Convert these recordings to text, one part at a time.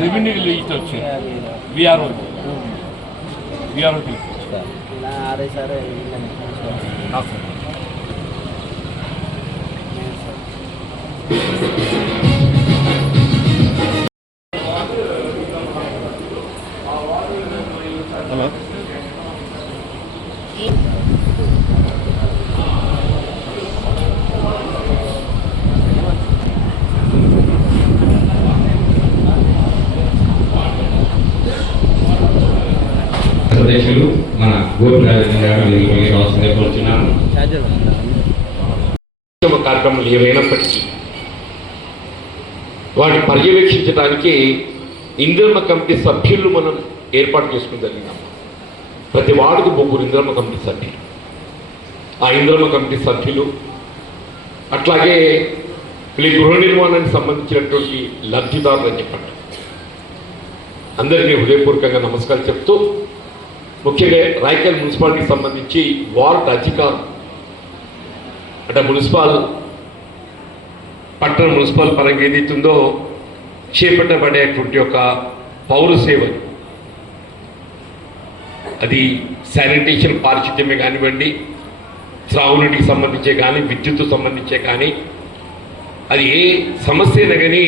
Revenue ఇటు వచ్చి VRO sir hello అధ్యక్షులు మన గోపిరాజన్ గారు రావాల్సిందే కోరుచున్నాను. కార్యక్రమాలు ఏవైనప్పటికీ వాటిని పర్యవేక్షించడానికి ఇందిరమ్మ కమిటీ సభ్యులు మనం ఏర్పాటు చేసుకుని జరిగినాం. ప్రతి వార్డుకు 3 ఇందిరమ్మ కమిటీ సభ్యులు. ఆ ఇందిరమ్మ కమిటీ సభ్యులు అట్లాగే ఈ గృహ నిర్మాణానికి సంబంధించినటువంటి లబ్ధిదారులు అని చెప్పండి. అందరికీ హృదయపూర్వకంగా నమస్కారం చెప్తూ, ముఖ్యంగా రాయకల్ మున్సిపాలిటీకి సంబంధించి వార్డ్ అధికారులు అంటే పట్టణ మున్సిపల్ పరంగా ఏదైతుందో చేపట్టబడేటువంటి ఒక పౌర సేవ, అది శానిటేషన్ పారిశుద్ధ్యమే కానివ్వండి, త్రాగునీటికి సంబంధించే కానీ, విద్యుత్కు సంబంధించే కానీ, అది ఏ సమస్య అయినా కానీ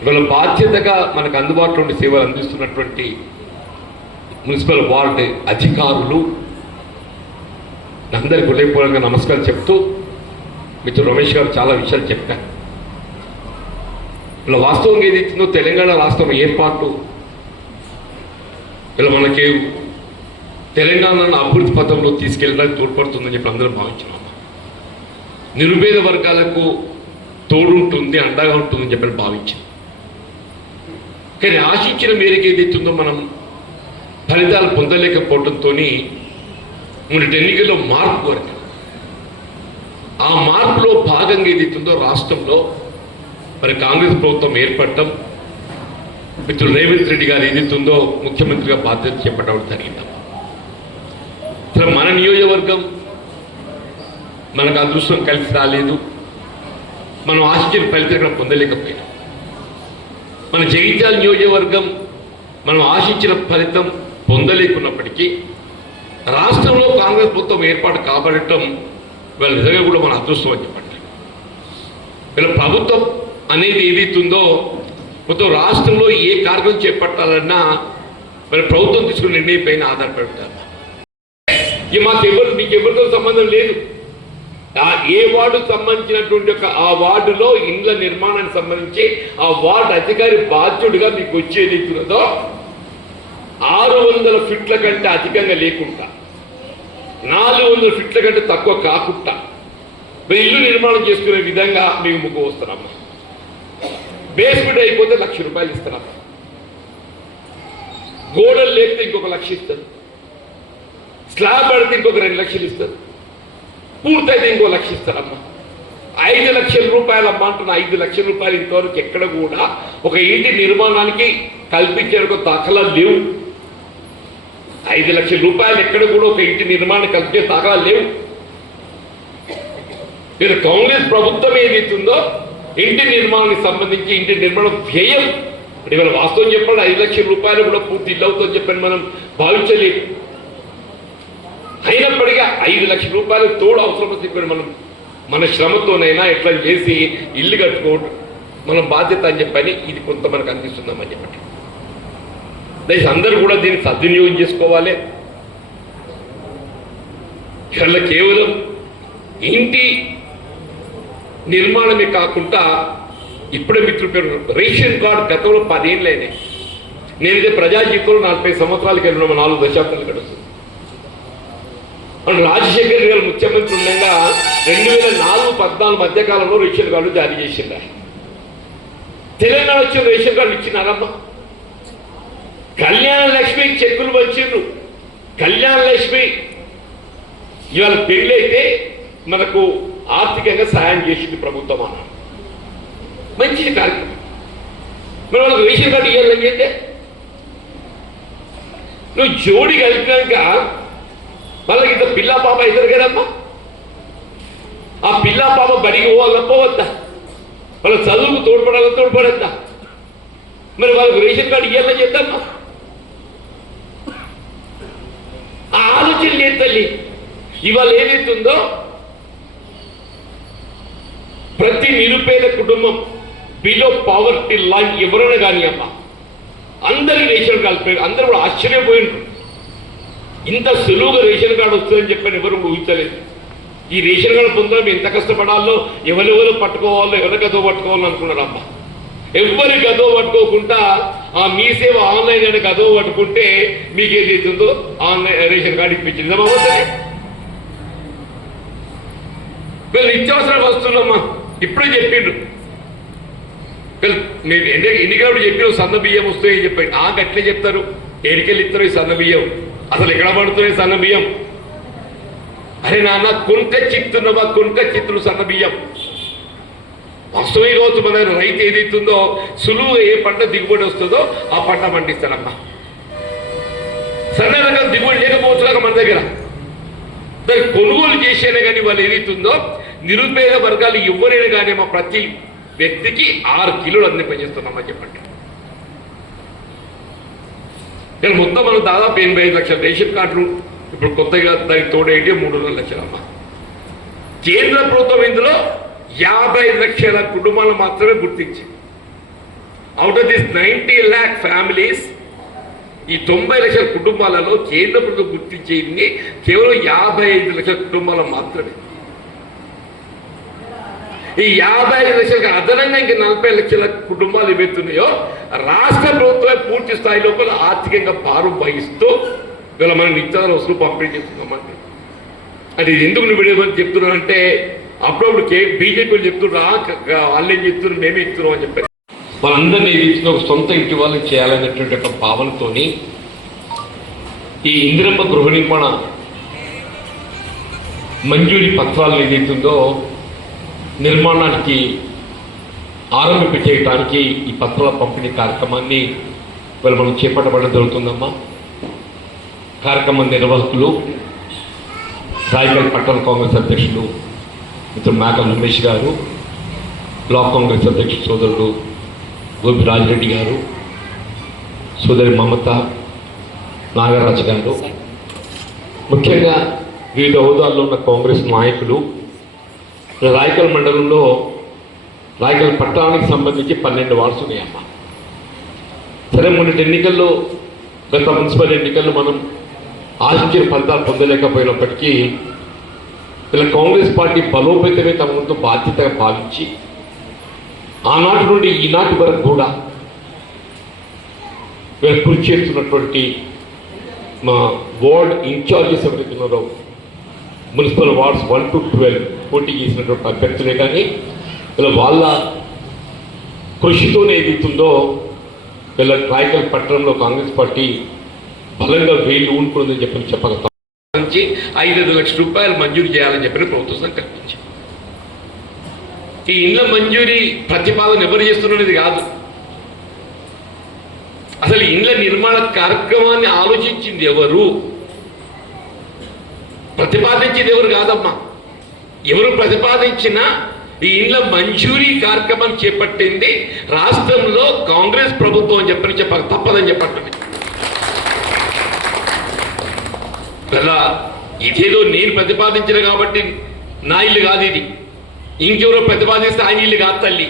ఇవాళ బాధ్యతగా మనకు అందుబాటులో ఉండే సేవలు అందిస్తున్నటువంటి మున్సిపల్ వార్డు అధికారులు అందరికీ హృదయపూర్వకంగా నమస్కారం చెప్తూ, మిత్రుడు రమేష్ గారు చాలా విషయాలు చెప్పారు. ఇలా వాస్తవంగా ఏదైతుందో తెలంగాణ రాష్ట్రం ఏర్పాటు ఇలా మనకి తెలంగాణను అభివృద్ధి పథంలో తీసుకెళ్ళడానికి తోడ్పడుతుందని చెప్పి అందరం భావించినాం. నిరుపేద వర్గాలకు తోడుంటుంది, అండగా ఉంటుందని చెప్పి భావించాం. కానీ ఆశించిన మేరకు ఏదైతుందో మనం ఫలితాలు పొందలేకపోవడంతో మొన్నటి ఎన్నికల్లో మార్పు వరకు ఆ మార్పులో భాగంగా ఏదైతుందో రాష్ట్రంలో మరి కాంగ్రెస్ ప్రభుత్వం ఏర్పడటం, మిత్రుడు రేవంత్ రెడ్డి గారు ఏదైతుందో ముఖ్యమంత్రిగా బాధ్యత చేపట్టడం జరిగింది. అసలు మన నియోజకవర్గం మనకు అదృష్టం కలిసి రాలేదు, మనం ఆశించిన ఫలితం పొందలేకపోయినాం. మన జగిత్యాల నియోజకవర్గం మనం ఆశించిన ఫలితం పొందలేకున్నప్పటికీ రాష్ట్రంలో కాంగ్రెస్ ప్రభుత్వం ఏర్పాటు కాబడటం వీళ్ళ నిజంగా కూడా మన అదృష్టం అని చెప్పండి. వీళ్ళ ప్రభుత్వం అనేది ఏదైతుందో మొత్తం రాష్ట్రంలో ఏ కార్యక్రమం చేపట్టాలన్నా వీళ్ళ ప్రభుత్వం తీసుకున్న నిర్ణయం పైన ఆధారపడతారు. ఇక నీకెవరితో సంబంధం లేదు. ఏ వార్డుకు సంబంధించినటువంటి ఆ వార్డులో ఇండ్ల నిర్మాణానికి సంబంధించి ఆ వార్డు అధికారి బాధ్యుడిగా మీకు వచ్చేది ఇస్తున్నదో 600 ఫీట్ల కంటే అధికంగా లేకుండా, 400 ఫీట్ల కంటే తక్కువ కాకుండా ఇల్లు నిర్మాణం చేసుకునే విధంగా మీకు ముగ్గు వస్తున్నాము. బేస్మెంట్ అయిపోతే ₹1,00,000 ఇస్తున్నాము. గోడలు లేకపోతే ఇంకొక 1,00,000 ఇస్తారు. స్లాబ్ పడితే ఇంకొక 2 లక్షలు ఇస్తారు. పూర్తయితే ఇంకో 1,00,000 ఇస్తారమ్మా. 5 లక్షల రూపాయలు అమ్మా అంటున్న 5 లక్షల రూపాయలు ఇంతవరకు ఎక్కడ కూడా ఒక ఇంటి నిర్మాణానికి కల్పించే దాఖలాలు లేవు. 5 లక్షల రూపాయలు ఎక్కడ కూడా ఒక ఇంటి నిర్మాణం కల్పించే దాఖలాలు లేవు. మీరు కాంగ్రెస్ ప్రభుత్వం ఏదైతుందో ఇంటి నిర్మాణానికి సంబంధించి ఇంటి నిర్మాణం వ్యయం అంటే ఇవాళ వాస్తవం చెప్పండి, 5 లక్షల రూపాయలు కూడా పూర్తి ఇల్లు అవుతుందని చెప్పని మనం భావించలేదు. అయినప్పటికీ 5 లక్షల రూపాయలు తోడు అవసరం చెప్పని మనం మన శ్రమతోనైనా ఎట్లా చేసి ఇల్లు కట్టుకోవడం మన బాధ్యత అని చెప్పని ఇది కొంత మనకు అనిపిస్తుందామని చెప్పండి. దయచేసి అందరూ కూడా దీన్ని సద్వినియోగం చేసుకోవాలి. ఇవాళ కేవలం ఇంటి నిర్మాణమే కాకుండా ఇప్పుడే మిత్రుల పేరు రేషన్ కార్డు గతంలో 10 ఏళ్ళు అయినాయి. నేనైతే ప్రజా జీవితంలో 40 సంవత్సరాలకి వెళ్ళిన 4 దశాబ్దాలు గడుస్తుంది. రాజశేఖర్ గారు ముఖ్యమంత్రి ఉండగా 2004-14 మధ్యకాలంలో రేషన్ కార్డు జారీ చేసిండ్రు. తెలంగాణ వచ్చిన రేషన్ కార్డు ఇచ్చినారమ్మా. కళ్యాణ లక్ష్మి చెక్కులు పంచిండ్రు. కళ్యాణ లక్ష్మి ఇవాళ పెళ్ళి అయితే మనకు ఆర్థికంగా సాయం చేసింది ప్రభుత్వం అన్నాడు. మంచి కార్యక్రమం. మరి వాళ్ళకి రేషన్ కార్డు ఇవ్వాలని అంటే నువ్వు జోడి కలిపినాక వాళ్ళకి ఇంత పిల్ల పాప అవుతారు కదమ్మా. ఆ పిల్ల పాప బడికి పోవాలా పోవద్దా, వాళ్ళ చదువుకు తోడ్పడద్దా, మరి వాళ్ళకి రేషన్ కార్డు ఇవ్వాలని చేద్దామా. ఆ ఆలోచన లేదు తల్లి. ఇవాళ ఏదైతుందో ప్రతి నిరుపేద కుటుంబం బిలో పావర్టీ లైన్ ఎవరైనా కానీ అమ్మా అందరికీ రేషన్ కార్డు, అందరూ కూడా ఆశ్చర్యపోయిండ్రు. ఇంత సులువుగా రేషన్ కార్డు వస్తుందని చెప్పని ఎవరు ఊహించలేదు. ఈ రేషన్ కార్డు పొందడం ఎంత కష్టపడాలో, ఎవరెవరు పట్టుకోవాలో, ఎవరి గదో పట్టుకోవాలో అనుకున్నారమ్మా. ఎవరి గదో పట్టుకోకుండా మీ సేవ ఆన్లైన్ అని గదో పట్టుకుంటే మీకు ఏదైతుందో ఆన్లైన్ రేషన్ కార్డు ఇప్పించింది. వీళ్ళు నిత్యావసర వస్తువులమ్మా ఇప్పుడే చెప్పిండ్రు. మీరు ఎన్నికప్పుడు చెప్పిన సన్న బియ్యం వస్తాయని చెప్పండి. గట్లే చెప్తారు, ఎడికెళ్ళి ఇస్తారు ఈ సన్న బియ్యం, అసలు ఎక్కడ పడుతున్నాయి సన్న బియ్యం. అరే నాన్న కొనుకొచ్చిస్తున్నావా, కొనుకొచ్చిత్తులు సన్న బియ్యం. వాస్తవే కావచ్చు, మన రైతు ఏదైతుందో సులువుగా ఏ పంట దిగుబడి వస్తుందో ఆ పంట పండిస్తాడమ్మా. సన్న రకం దిగుబడి లేకపోవచ్చు మన దగ్గర, దాన్ని కొనుగోలు చేసేనే కానీ వాళ్ళు ఏదైతుందో నిరుపేద వర్గాలు ఎవరైనా కానీ మా ప్రతి వ్యక్తికి 6 కిలోలు అన్ని పనిచేస్తున్నామని చెప్పండి. నేను మొత్తం మనం దాదాపు 85 లక్షల రేషన్ కార్డులు ఇప్పుడు కొత్తగా దానికి తోడేంటి 3.5 లక్షలమ్మా. కేంద్ర ప్రభుత్వం ఇందులో 50 లక్షల కుటుంబాలు మాత్రమే గుర్తించి out of this 90 lakh families, ఈ 90 లక్షల కుటుంబాలలో కేంద్ర ప్రభుత్వం గుర్తించేది కేవలం 55 లక్షల కుటుంబాలు మాత్రమే. ఈ 55 లక్షలకు అదనంగా ఇంకా 40 లక్షల కుటుంబాలు ఏవైతున్నాయో రాష్ట్ర ప్రభుత్వమే పూర్తి స్థాయి లోపల ఆర్థికంగా భారం వహిస్తూ వీళ్ళ మనం నిత్యావసర వస్తువులు పంపిణీ చేస్తున్నామండి. అది ఎందుకు నువ్వు చెప్తున్నానంటే అప్పుడప్పుడు బీజేపీలు చెప్తున్నారు, వాళ్ళేం చెప్తున్నారు, మేమే ఇస్తున్నాం అని చెప్పారు. వాళ్ళందరినీ ఇచ్చిన ఒక సొంత ఇంటి వాళ్ళని చేయాలనేటువంటి ఒక భావనతోని ఈ ఇందిరమ్మ గృహ నిర్మాణ మంజూరీ పత్రాలను ఏదైతుందో నిర్మాణానికి ఆరంభించేయడానికి ఈ పత్రాల పంపిణీ కార్యక్రమాన్ని వీళ్ళు మనం చేపట్టబడడం జరుగుతుందమ్మా. కార్యక్రమం నిర్వాహకులు రాయగల్ పట్టణ కాంగ్రెస్ అధ్యక్షులు మిత్రుడు మేకల రమేష్ గారు, బ్లాక్ కాంగ్రెస్ అధ్యక్షుడు సోదరుడు గోపి రాజిరెడ్డి గారు, సోదరి మమత నాగరాజు గారు, ముఖ్యంగా వివిధ హోదాల్లో ఉన్న కాంగ్రెస్ నాయకులు. రాయకల్ మండలంలో రాయకల్ పట్టణానికి సంబంధించి 12 వార్డ్స్ ఉన్నాయమ్మా. సరే, మొన్నటి ఎన్నికల్లో, గత మున్సిపల్ ఎన్నికల్లో మనం ఆశించిన ఫలితాలు పొందలేకపోయినప్పటికీ ఇలా కాంగ్రెస్ పార్టీ బలోపేతమే తమ ముందు బాధ్యతగా భావించి ఆనాటి నుండి ఈనాటి వరకు కూడా వీళ్ళు కృషి చేస్తున్నటువంటి మా వార్డ్ ఇన్ఛార్జెస్ ఎవరైతున్నారో మున్సిపల్ వార్డ్స్ 1 to 12 పోటీ చేసినటువంటి అభ్యర్థులే కానీ ఇలా వాళ్ళ కృషితోనే ఏదైతుందో వీళ్ళ రాయకల్ పట్టణంలో కాంగ్రెస్ పార్టీ బలంగా వేలు ఊనుకుందని చెప్పగలుగుతాం. 5 లక్షల రూపాయలు మంజూరు చేయాలని చెప్పిన ప్రభుత్వం సంకల్పించి ఈ ఇళ్ల మంజూరీ ప్రతిపాదన ఎవరు చేస్తున్నది కాదు, అసలు ఇళ్ల నిర్మాణ కార్యక్రమాన్ని ఆలోచించింది ఎవరు, ప్రతిపాదించింది ఎవరు కాదమ్మా. ఎవరు ప్రతిపాదించినా ఈ ఇళ్ల మంజూరీ కార్యక్రమం చేపట్టింది రాష్ట్రంలో కాంగ్రెస్ ప్రభుత్వం అని చెప్పక తప్పదని చెప్పట్లేదు. అలా ఇదేదో నేను ప్రతిపాదించిన కాబట్టి నా ఇల్లు కాదు, ఇది ఇంకెవరో ప్రతిపాదిస్తే ఆయన ఇల్లు కాదు తల్లి,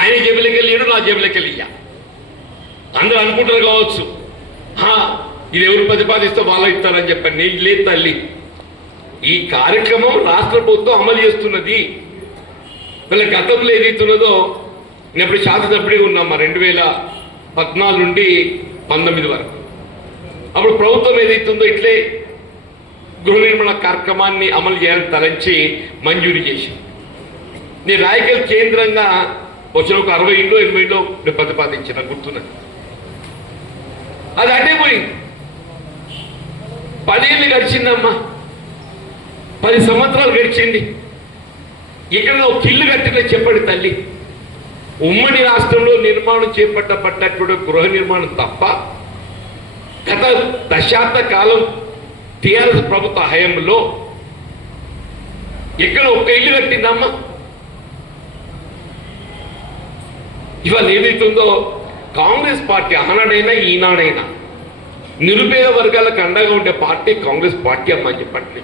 ఆయన జేబులకి వెళ్ళాడు, నా జేబులకి వెళ్ళియా. అందరూ అనుకుంటారు కావచ్చు, ఇది ఎవరు ప్రతిపాదిస్తే వాళ్ళు ఇస్తారని చెప్పండి. నేను లేదు తల్లి, ఈ కార్యక్రమం రాష్ట్ర ప్రభుత్వం అమలు చేస్తున్నది. వీళ్ళ గతంలో ఏదైతున్నదో నేను అప్పుడు శాసనసభ్యుడిగా ఉన్నామా 2014 నుండి 19 వరకు. అప్పుడు ప్రభుత్వం ఏదైతుందో ఇట్లే గృహ నిర్మాణ కార్యక్రమాన్ని అమలు చేయాలని తలంచి మంజూరు చేసి నేను రాయకల్ కేంద్రంగా వచ్చిన ఒక 60 ఇళ్ళు 80 ఇళ్ళు నేను ప్రతిపాదించిన గుర్తున్నది. అది అడ్డే పోయింది. 10 ఏళ్ళు గడిచిందమ్మా, 10 సంవత్సరాలు గడిచింది. ఇక్కడ ఒక ఇల్లు కట్టిన చెప్పండి తల్లి. ఉమ్మడి రాష్ట్రంలో నిర్మాణం చేపట్టబడ్డప్పుడు గృహ నిర్మాణం తప్ప గత దశాబ్ద కాలం టిఆర్ఎస్ ప్రభుత్వ హయాంలో ఎక్కడ ఒక్క ఇల్లు కట్టిందమ్మా? ఇవాళ ఏదైతుందో కాంగ్రెస్ పార్టీ ఆనాడైనా ఈనాడైనా నిరుపేద వర్గాలకు అండగా ఉండే పార్టీ కాంగ్రెస్ పార్టీ అమ్మ అని చెప్పండి.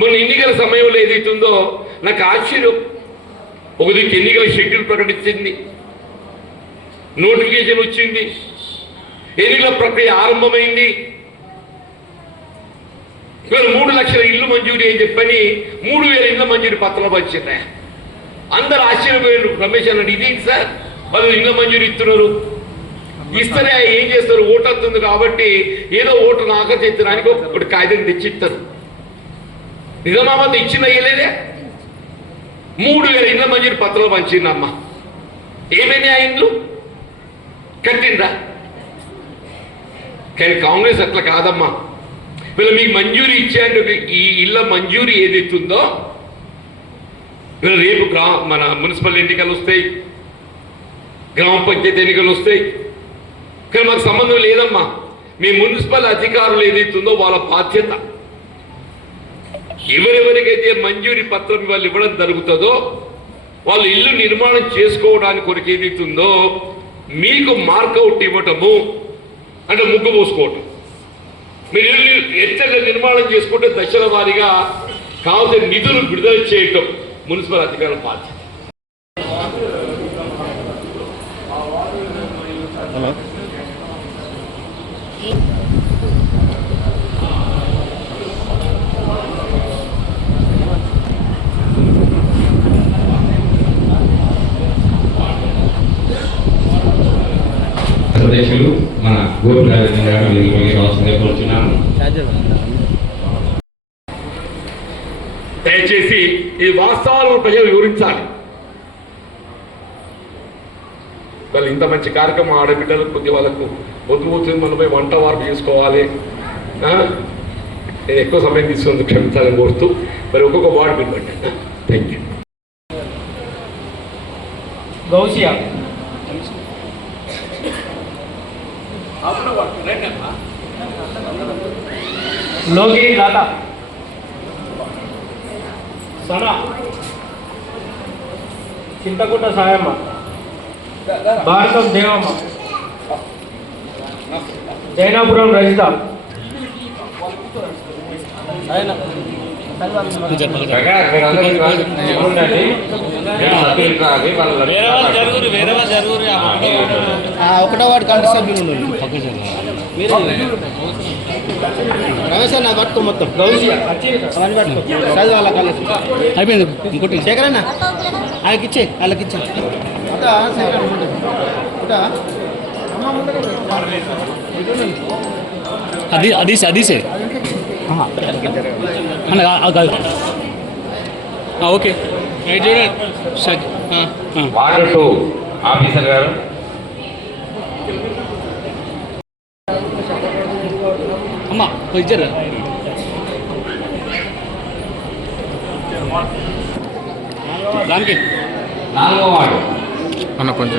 మొన్న ఎన్నికల సమయంలో ఏదైతుందో నాకు ఆశ్చర్యం. ఒక దిక్కు ఎన్నికల షెడ్యూల్ ప్రకటించింది, నోటిఫికేషన్ వచ్చింది, ఎన్నికల ప్రక్రియ ఆరంభమైంది. ఇవాళ 3 లక్షల ఇల్లు మంజూరీ అని చెప్పని 3000 ఇళ్ళ మంజూరీ పత్రాలు వచ్చినాయి. అందరు ఆశ్చర్యపోయారు. రమేష్ అన్నాడు, ఇదేంటి సార్ వాళ్ళు ఇళ్ళ మంజూరీ ఇస్తున్నారు, ఇస్తేనే ఏం చేస్తారు, ఓటు వస్తుంది కాబట్టి ఏదో ఓటును ఆకర్షించడానికి ఒకటి కాగితం తెచ్చిస్తారు. నిజామాబాద్ ఇచ్చిన అయ్యలేదే 3000 ఇళ్ళ మంజూరీ పత్రాలు పంచిందమ్మ. ఏమైనా ఆ ఇండ్లు కట్టిండ్రా? కానీ కాంగ్రెస్ అట్లా కాదమ్మా. వీళ్ళు మీకు మంజూరీ ఇచ్చేందుకు ఈ ఇళ్ళ మంజూరీ ఏదైతుందో వీళ్ళు రేపు మన మున్సిపల్ ఎన్నికలు వస్తాయి, గ్రామ పంచాయతీ ఎన్నికలు వస్తాయి. కానీ మాకు సంబంధం లేదమ్మా. మీ మున్సిపల్ అధికారులు ఏదైతుందో వాళ్ళ బాధ్యత. ఎవరెవరికైతే మంజూరీ పత్రం వాళ్ళు ఇవ్వడం జరుగుతుందో వాళ్ళు ఇల్లు నిర్మాణం చేసుకోవడానికి కొరకు ఏదైతుందో మీకు మార్కౌట్ ఇవ్వటము అంటే ముగ్గు పోసుకోవటం. మీరు ఇల్లు ఎచ్చగా నిర్మాణం చేసుకుంటే దశల వారీగా కావాల్సిన నిధులు విడుదల చేయటం మున్సిపల్ అధికారుల బాధ్యత. అధ్యక్షులు మన గోపి రాజేంద్ర గారు రావాల్సిందే కోరుతున్నాను. దయచేసి ఈ వాస్తవాలను ప్రజలు వివరించాలి. వాళ్ళు ఇంత మంచి కార్యక్రమం ఆడబిడ్డలు కొద్ది వాళ్ళకు పొద్దుపోతుంది, మనపై వంట వార్పు చేసుకోవాలి. నేను ఎక్కువ సమయం తీసుకున్నందుకు క్షమించాలని కోరుతూ మరి ఒక్కొక్క వార్డు పిలవండి. Thank you. గౌసియా లోగిరి లత సనా చింతకుంట సాయమ్మ భారతం దేవమ్మ జైనాపురం రజిత ఒకటో వాడు కంటి సభ్యులు రమేష్ నా పట్టుకో మొత్తం గౌసియా అవన్నీ పట్టుకో చదువు వాళ్ళ కాలేజ్ అయిపోయింది. ఇంకోటి శేఖరన్న వాళ్ళకి ఇచ్చే అది అదీసే ఓకే వార్డు 2 ఆఫీసర్ గారు. అమ్మా ఇచ్చారు దానికి 4వ వార్డు అన్న కొంచెం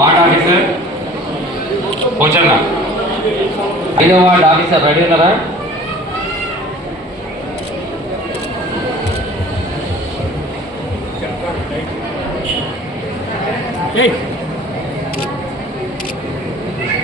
వార్డు ఆఫీసర్ పోచన్న. 5వ వార్డు ఆఫీసర్ రెడీ ఉన్నారా? ఏయ్